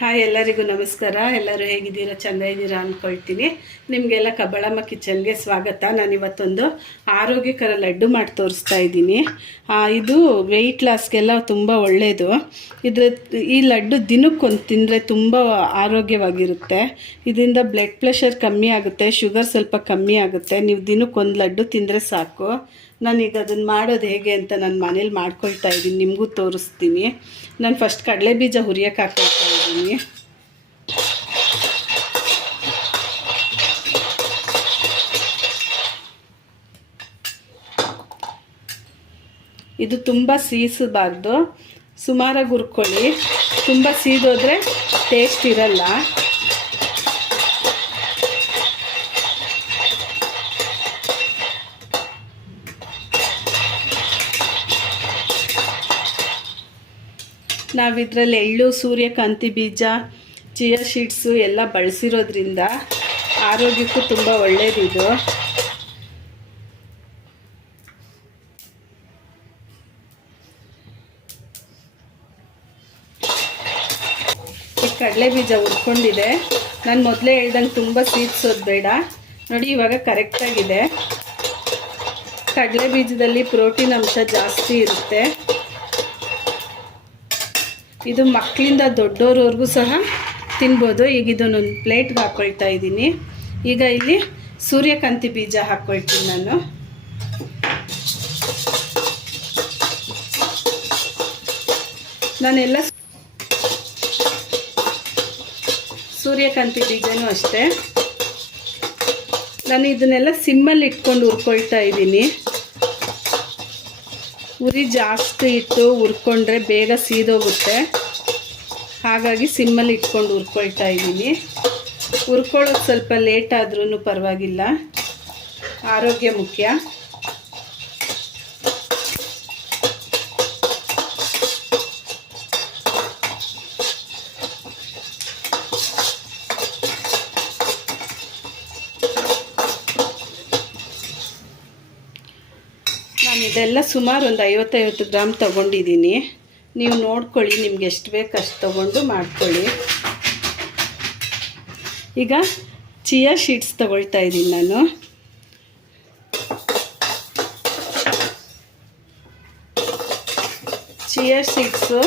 Hi ಎಲ್ಲರಿಗೂ ನಮಸ್ಕಾರ. ಎಲ್ಲರೂ ಹೇಗಿದ್ದೀರಾ? ಚೆಂದ ಇದ್ದೀರಾ ಅಂದ್ಕೊಳ್ತೀನಿ ನಿಮಗೆಲ್ಲ ಕಬಳಮ್ಮ ಕಿಚನ್ಗೆ ಸ್ವಾಗತ. ನಾನು ಇವತ್ತೊಂದು ಆರೋಗ್ಯಕರ ಲಡ್ಡು ಮಾಡಿ ತೋರಿಸ್ತಾ ಇದ್ದೀನಿ. ಇದು ವೆಯ್ಟ್ ಲಾಸ್ಗೆಲ್ಲ ತುಂಬ ಒಳ್ಳೆಯದು ಇದ್ರ, ಈ ಲಡ್ಡು ದಿನಕ್ಕೊಂದು ತಿಂದರೆ ತುಂಬ ಆರೋಗ್ಯವಾಗಿರುತ್ತೆ. ಇದರಿಂದ ಬ್ಲಡ್ ಪ್ರೆಷರ್ ಕಮ್ಮಿ ಆಗುತ್ತೆ ಶುಗರ್ ಸ್ವಲ್ಪ ಕಮ್ಮಿ ಆಗುತ್ತೆ. ನೀವು ದಿನಕ್ಕೊಂದು ಲಡ್ಡು ತಿಂದರೆ ಸಾಕು. ನಾನೀಗ ಅದನ್ನು ಮಾಡೋದು ಹೇಗೆ ಅಂತ ನಾನು ಮನೇಲಿ ಮಾಡ್ಕೊಳ್ತಾ ಇದ್ದೀನಿ. ನಿಮಗೂ ತೋರಿಸ್ತೀನಿ. ನಾನು ಫಸ್ಟ್ ಕಡಲೆ ಬೀಜ ಹುರಿಯೋಕೆ ಇದು ತುಂಬ ಸೀಸಬಾರ್ದು. ಸುಮಾರಾಗಿ ಹುರ್ಕೊಳ್ಳಿ. ತುಂಬ ಸೀದೋದ್ರೆ ಟೇಸ್ಟ್ ಇರಲ್ಲ. ನಾವಿದ್ರಲ್ಲಿ ಎಳ್ಳು ಸೂರ್ಯಕಾಂತಿ ಬೀಜ, ಚಿಯಾ ಶೀಟ್ಸು ಎಲ್ಲ ಬಳಸಿರೋದ್ರಿಂದ ಆರೋಗ್ಯಕ್ಕೂ ತುಂಬ ಒಳ್ಳೆಯದಿದು ಈ ಕಡಲೆ ಬೀಜ ಉರ್ಕೊಂಡಿದೆ ನಾನು ಮೊದಲೇ ಹೇಳ್ದಂಗೆ ತುಂಬ ಸೀದ್ಸೋದು ಬೇಡ. ನೋಡಿ, ಇವಾಗ ಕರೆಕ್ಟಾಗಿದೆ. ಕಡಲೆ ಬೀಜದಲ್ಲಿ ಪ್ರೋಟೀನ್ ಅಂಶ ಜಾಸ್ತಿ ಇರುತ್ತೆ. ಇದು ಮಕ್ಕಳಿಂದ ದೊಡ್ಡೋರವರೆಗೂ ಸಹ ತಿನ್ಬೋದು. ಈಗ ಇದನ್ನೊಂದು ಪ್ಲೇಟ್ಗೆ ಹಾಕ್ಕೊಳ್ತಾ ಇದ್ದೀನಿ. ಈಗ ಇಲ್ಲಿ ಸೂರ್ಯಕಾಂತಿ ಬೀಜ ಹಾಕ್ಕೊಳ್ತೀನಿ ನಾನು. ನಾನೆಲ್ಲ ಸೂರ್ಯಕಾಂತಿ ಬೀಜನೂ ಅಷ್ಟೇ. ನಾನು ಇದನ್ನೆಲ್ಲ ಸಿಮ್ಮಲ್ಲಿ ಇಟ್ಕೊಂಡು ಹುರ್ಕೊಳ್ತಾ ಇದ್ದೀನಿ. ಉರಿ ಜಾಸ್ತಿ ಇಟ್ಟು ಹುರ್ಕೊಂಡ್ರೆ ಬೇಗ ಸೀದೋಗುತ್ತೆ. ಹಾಗಾಗಿ ಸಿಮ್ಮಲ್ಲಿ ಇಟ್ಕೊಂಡು ಹುರ್ಕೊಳ್ತಾ ಇದ್ದೀನಿ. ಹುರ್ಕೊಳ್ಳೋದು ಸ್ವಲ್ಪ ಲೇಟ್ ಆದ್ರೂ ಪರವಾಗಿಲ್ಲ. ಆರೋಗ್ಯ ಮುಖ್ಯ. ಇದೆಲ್ಲ ಸುಮಾರು ಒಂದು ಐವತ್ತೈವತ್ತು ಗ್ರಾಮ್ ತೊಗೊಂಡಿದ್ದೀನಿ. ನೀವು ನೋಡ್ಕೊಳ್ಳಿ, ನಿಮ್ಗೆ ಎಷ್ಟು ಬೇಕು ಅಷ್ಟು ತೊಗೊಂಡು ಮಾಡ್ಕೊಳ್ಳಿ. ಈಗ ಚಿಯಾ ಶೀಟ್ಸ್ ತೊಗೊಳ್ತಾ ಇದ್ದೀನಿ ನಾನು. ಚಿಯಾ ಶೀಟ್ಸು,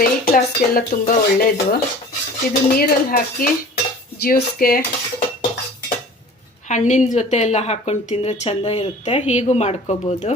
ವೆಯ್ಟ್ ಲಾಸ್ಗೆಲ್ಲ ತುಂಬ ಒಳ್ಳೆಯದು. ಇದು ನೀರಲ್ಲಿ ಹಾಕಿ ಜ್ಯೂಸ್ಗೆ ಹಣ್ಣಿನ ಜೊತೆ ಎಲ್ಲ ಹಾಕ್ಕೊಂಡು ತಿಂದರೆ ಚೆಂದ ಇರುತ್ತೆ. ಹೀಗೂ ಮಾಡ್ಕೋಬೋದು.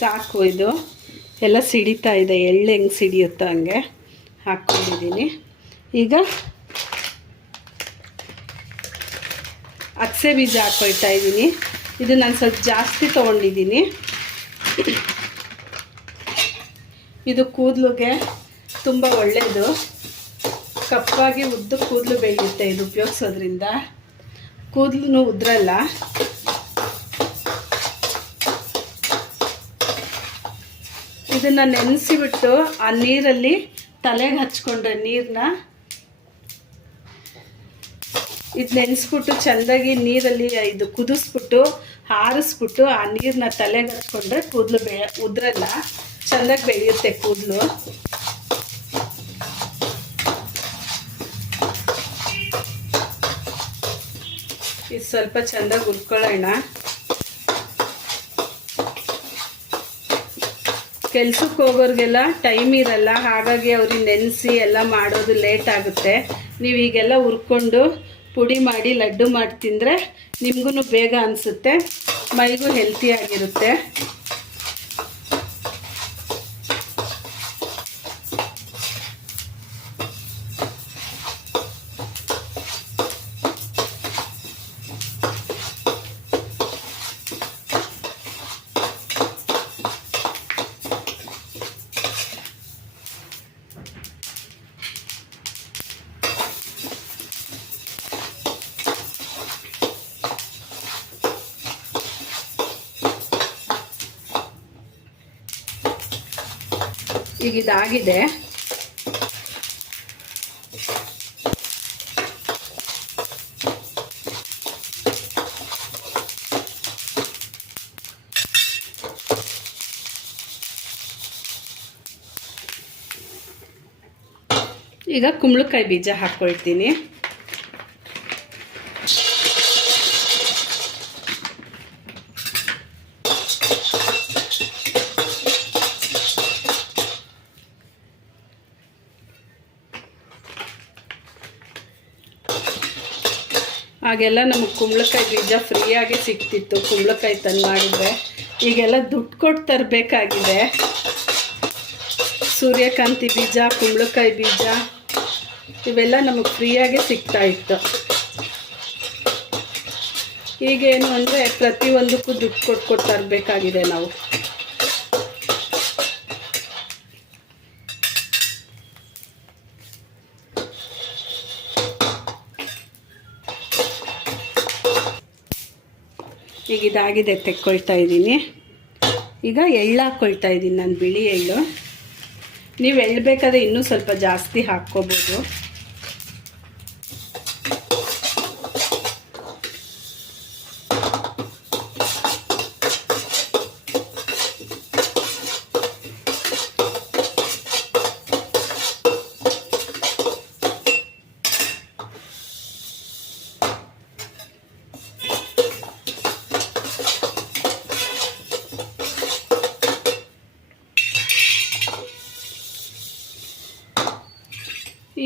ಸಾಕು ಇದು. ಎಲ್ಲ ಸಿಡಿತಾ ಇದೆ, ಎಳ್ಳು ಹೆಂಗೆ ಸಿಡಿಯುತ್ತೋ ಹಂಗೆ ಹಾಕ್ಕೊಂಡಿದ್ದೀನಿ. ಈಗ ಅಗಸೆ ಬೀಜ ಹಾಕ್ಕೊಳ್ತಾ ಇದ್ದೀನಿ. ಇದು ನಾನು ಸ್ವಲ್ಪ ಜಾಸ್ತಿ ತೊಗೊಂಡಿದ್ದೀನಿ. ಇದು ಕೂದಲಿಗೆ ತುಂಬ ಒಳ್ಳೆಯದು ಕಪ್ಪಾಗಿ ಉದ್ದು ಕೂದಲು ಬೆಳೆಯುತ್ತೆ ಇದು ಉಪಯೋಗಿಸೋದ್ರಿಂದ. ಕೂದಲು ಉದ್ರಲ್ಲ. ಇದನ್ನು ನೆನೆಸಿಬಿಟ್ಟು ಆ ನೀರಲ್ಲಿ ತಲೆಗೆ ಹಚ್ಕೊಂಡ್ರೆ ನೀರನ್ನ ಇದು ನೆನೆಸ್ಬಿಟ್ಟು ಚೆಂದಾಗಿ ನೀರಲ್ಲಿ ಇದು ಕುದಿಸ್ಬಿಟ್ಟು, ಹಾರಿಸ್ಬಿಟ್ಟು ಆ ನೀರನ್ನ ತಲೆಗೆ ಹಚ್ಕೊಂಡ್ರೆ ಕೂದಲು ಬೆ, ಉದ್ರಲ್ಲ, ಚೆಂದಾಗಿ ಬೆಳೆಯುತ್ತೆ ಕೂದಲು. ಇದು ಸ್ವಲ್ಪ ಚೆಂದಾಗಿ ಹುರ್ಕೊಳ್ಳೋಣ ಕೆಲ್ಸಕ್ಕೆ ಹೋಗೋರಿಗೆಲ್ಲ ಟೈಮ್ ಇರಲ್ಲ. ಹಾಗಾಗಿ ಅವ್ರಿಗೆ ನೆನೆಸಿ ಎಲ್ಲ ಮಾಡೋದು ಲೇಟ್ ಆಗುತ್ತೆ. ನೀವು ಈಗೆಲ್ಲ ಹುರ್ಕೊಂಡು ಪುಡಿ ಮಾಡಿ ಲಡ್ಡು ಮಾಡಿ ತಿಂದರೆ ನಿಮಗೂ ಬೇಗ ಅನಿಸುತ್ತೆ. ಮೈಗೂ ಹೆಲ್ತಿಯಾಗಿರುತ್ತೆ ಇದಾಗಿದೆ. ಈಗ ಕುಂಬಳಕಾಯಿ ಬೀಜ ಹಾಕ್ಕೊಳ್ತೀನಿ. ಆಗೆಲ್ಲ ನಮಗೆ ಕುಂಬಳಕಾಯಿ ಬೀಜ ಫ್ರೀಯಾಗಿ ಸಿಗ್ತಿತ್ತು. ಕುಂಬಳಕಾಯಿ ತಂದು ಮಾಡಿದ್ರೆ. ಈಗೆಲ್ಲ ದುಡ್ಡು ಕೊಟ್ಟು ತರಬೇಕಾಗಿದೆ. ಸೂರ್ಯಕಾಂತಿ ಬೀಜ, ಕುಂಬಳಕಾಯಿ ಬೀಜ, ಇವೆಲ್ಲ ನಮಗೆ ಫ್ರೀಯಾಗಿ ಸಿಗ್ತಾ ಇತ್ತು. ಈಗೇನು ಅಂದರೆ ಪ್ರತಿಯೊಂದಕ್ಕೂ ದುಡ್ಡು ಕೊಟ್ಟು ಕೊಟ್ಟು ತರಬೇಕಾಗಿದೆ ನಾವು. ಈಗ ಇದಾಗಿದೆ ತೆಕ್ಕೊಳ್ತಾ ಇದ್ದೀನಿ. ಈಗ ಎಳ್ಳು ಹಾಕ್ಕೊಳ್ತಾ ಇದ್ದೀನಿ ನಾನು ಬಿಳಿ ಎಳ್ಳು. ನೀವು ಎಳ್ಳು ಬೇಕಾದ್ರೆ ಇನ್ನೂ ಸ್ವಲ್ಪ ಜಾಸ್ತಿ ಹಾಕ್ಕೋಬೋದು.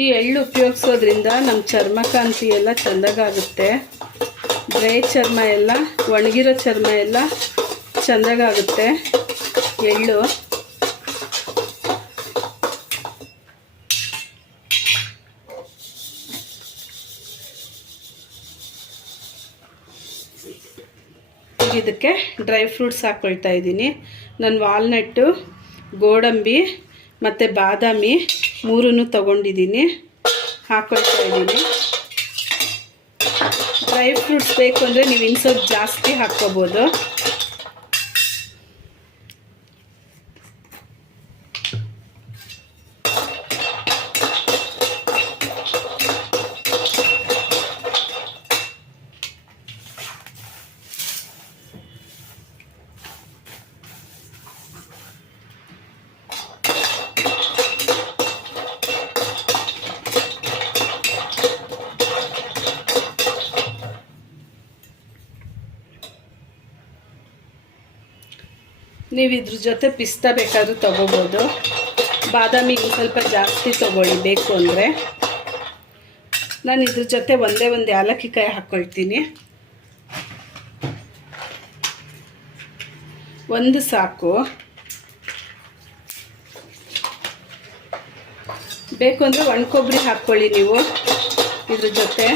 ಈ ಎಳ್ಳು ಉಪಯೋಗಿಸೋದ್ರಿಂದ ನಮ್ಮ ಚರ್ಮಕಾಂತಿ ಎಲ್ಲ ಚೆಂದಾಗುತ್ತೆ ಡ್ರೈ ಚರ್ಮ ಎಲ್ಲ, ಒಣಗಿರೋ ಚರ್ಮ ಎಲ್ಲ ಚೆಂದಾಗುತ್ತೆ ಎಳ್ಳು. ಇದಕ್ಕೆ ಡ್ರೈ ಫ್ರೂಟ್ಸ್ ಹಾಕ್ಕೊಳ್ತಾ ಇದ್ದೀನಿ. ನಾನು ವಾಲ್ನಟ್ಟು, ಗೋಡಂಬಿ ಮತ್ತು ಬಾದಾಮಿ ಮೂರನ್ನು ತಗೊಂಡಿದ್ದೀನಿ. ಹಾಕೊಳ್ತಾ ಇದ್ದೀನಿ. ಡ್ರೈ ಫ್ರೂಟ್ಸ್ ಬೇಕು ಅಂದರೆ ನೀವು ಸ್ವಲ್ಪ ಜಾಸ್ತಿ ಹಾಕ್ಕೋಬೋದು. ನೀವು ಇದ್ರ ಜೊತೆ ಪಿಸ್ತಾ ಬೇಕಾದರೂ ತೊಗೋಬೋದು. ಬಾದಾಮಿ ಸ್ವಲ್ಪ ಜಾಸ್ತಿ ತೊಗೊಳ್ಳಿ ಬೇಕು ಅಂದರೆ ನಾನು ಇದ್ರ ಜೊತೆ ಒಂದೇ ಒಂದು ಏಲಕ್ಕಿ ಕಾಯಿ ಹಾಕ್ಕೊಳ್ತೀನಿ ಒಂದು ಸಾಕು. ಬೇಕು ಅಂದರೆ ಒಣ ಕೊಬ್ಬರಿ ಹಾಕ್ಕೊಳ್ಳಿ ನೀವು ಇದ್ರ ಜೊತೆ.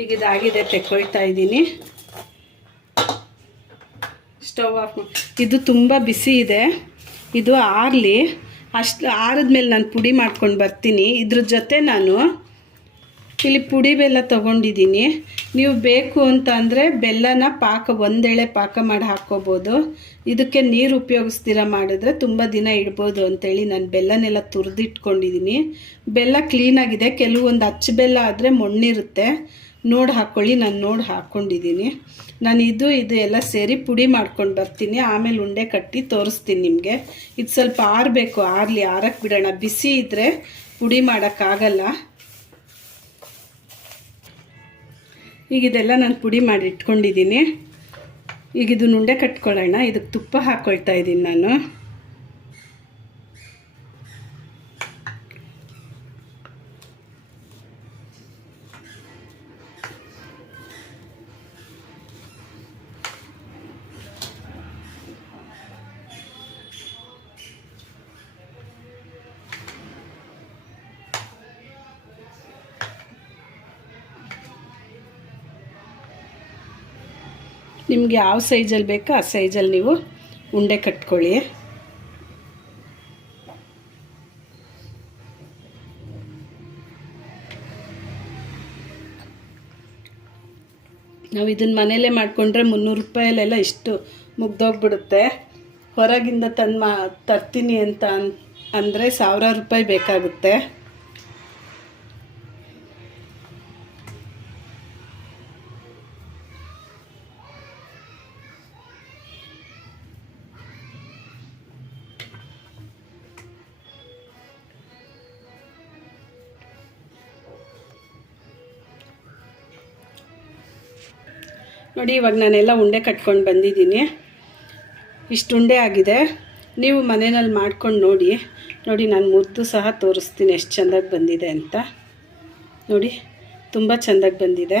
ಈಗ ಇದಾಗಿದೆ, ತೆಕ್ಕೊಳ್ತಾ ಇದ್ದೀನಿ. ಸ್ಟವ್ ಆಫ್ ಇದು ತುಂಬ ಬಿಸಿ ಇದೆ. ಇದು ಆರಲಿ. ಅಷ್ಟು ಆರಿದ್ಮೇಲೆ ನಾನು ಪುಡಿ ಮಾಡ್ಕೊಂಡು ಬರ್ತೀನಿ. ಇದ್ರ ಜೊತೆ ನಾನು ಇಲ್ಲಿ ಪುಡಿ ಬೆಲ್ಲ ತೊಗೊಂಡಿದ್ದೀನಿ. ನೀವು ಬೇಕು ಅಂತ ಅಂದರೆ ಬೆಲ್ಲನ ಪಾಕ ಒಂದೆಳೆ ಪಾಕ ಮಾಡಿ ಹಾಕ್ಕೋಬೋದು. ಇದಕ್ಕೆ ನೀರು ಉಪಯೋಗಿಸ್ತೀರ ಮಾಡಿದ್ರೆ ತುಂಬ ದಿನ ಇಡ್ಬೋದು ಅಂತೇಳಿ ನಾನು ಬೆಲ್ಲನೆಲ್ಲ ತುರಿದಿಟ್ಕೊಂಡಿದ್ದೀನಿ. ಬೆಲ್ಲ ಕ್ಲೀನಾಗಿದೆ ಕೆಲವೊಂದು ಅಚ್ಚ ಬೆಲ್ಲ ಆದರೆ ಮಣ್ಣಿರುತ್ತೆ ನೋಡಿ ಹಾಕ್ಕೊಳ್ಳಿ ನಾನು ನೋಡಿ ಹಾಕ್ಕೊಂಡಿದ್ದೀನಿ ನಾನು ಇದು ಇದು ಎಲ್ಲ ಸೇರಿ ಪುಡಿ ಮಾಡ್ಕೊಂಡು ಬರ್ತೀನಿ. ಆಮೇಲೆ ಉಂಡೆ ಕಟ್ಟಿ ತೋರಿಸ್ತೀನಿ ನಿಮಗೆ. ಇದು ಸ್ವಲ್ಪ ಆರಬೇಕು, ಆರಲಿ ಆರಕ್ಕೆ ಬಿಡೋಣ. ಬಿಸಿ ಇದ್ದರೆ ಪುಡಿ ಮಾಡೋಕ್ಕಾಗಲ್ಲ ಈಗ ಇದೆಲ್ಲ ನಾನು ಪುಡಿ ಮಾಡಿ ಇಟ್ಕೊಂಡಿದ್ದೀನಿ ಈಗ ಇದು ಉಂಡೆ ಕಟ್ಕೊಳ್ಳೋಣ. ಇದಕ್ಕೆ ತುಪ್ಪ ಹಾಕ್ಕೊಳ್ತಾ ಇದ್ದೀನಿ ನಾನು. ನಿಮ್ಗೆ ಯಾವ ಸೈಜಲ್ಲಿ ಬೇಕೋ ಆ ಸೈಜಲ್ಲಿ ನೀವು ಉಂಡೆ ಕಟ್ಕೊಳ್ಳಿ. ನಾವು ಇದನ್ನು ಮನೇಲೇ ಮಾಡಿಕೊಂಡ್ರೆ ಮುನ್ನೂರು ರೂಪಾಯಲ್ಲೆಲ್ಲ ಇಷ್ಟು ಮುಗ್ದೋಗ್ಬಿಡುತ್ತೆ. ಹೊರಗಿಂದ ತನ್ನ ಮಾ ತರ್ತೀನಿ ಅಂತ ಅಂದರೆ ಸಾವಿರಾರು ರೂಪಾಯಿ ಬೇಕಾಗುತ್ತೆ. ನೋಡಿ, ಇವಾಗ ನಾನೆಲ್ಲ ಉಂಡೆ ಕಟ್ಕೊಂಡು ಬಂದಿದ್ದೀನಿ. ಇಷ್ಟು ಉಂಡೆ ಆಗಿದೆ. ನೀವು ಮನೆಯಲ್ಲಿ ಮಾಡ್ಕೊಂಡು ನೋಡಿ. ನೋಡಿ, ನಾನು ಮುದ್ದು ಸಹ ತೋರಿಸ್ತೀನಿ ಎಷ್ಟು ಚೆಂದಾಗಿ ಬಂದಿದೆ ಅಂತ. ನೋಡಿ, ತುಂಬ ಚೆಂದಾಗಿ ಬಂದಿದೆ.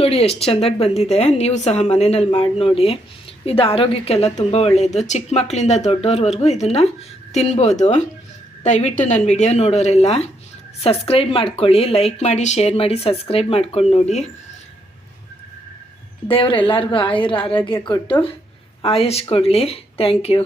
ನೋಡಿ, ಎಷ್ಟು ಚೆಂದಾಗಿ ಬಂದಿದೆ. ನೀವು ಸಹ ಮನೆಯಲ್ಲಿ ಮಾಡಿ ನೋಡಿ. ಇದು ಆರೋಗ್ಯಕ್ಕೆಲ್ಲ ತುಂಬ ಒಳ್ಳೆಯದು ಚಿಕ್ಕ ಮಕ್ಕಳಿಂದ ದೊಡ್ಡವ್ರವರೆಗೂ ಇದನ್ನು ತಿನ್ಬೋದು. ದಯವಿಟ್ಟು ನನ್ನ ವಿಡಿಯೋ ನೋಡೋರೆಲ್ಲ ಸಬ್ಸ್ಕ್ರೈಬ್ ಮಾಡ್ಕೊಳ್ಳಿ, ಲೈಕ್ ಮಾಡಿ, ಶೇರ್ ಮಾಡಿ, ಸಬ್ಸ್ಕ್ರೈಬ್ ಮಾಡ್ಕೊಂಡು ನೋಡಿ. ದೇವರೆಲ್ಲರಿಗೂ ಆಯುರ ಆರೋಗ್ಯ ಕೊಟ್ಟು ಆಯುಷ್ ಕೊಡಲಿ. Thank you.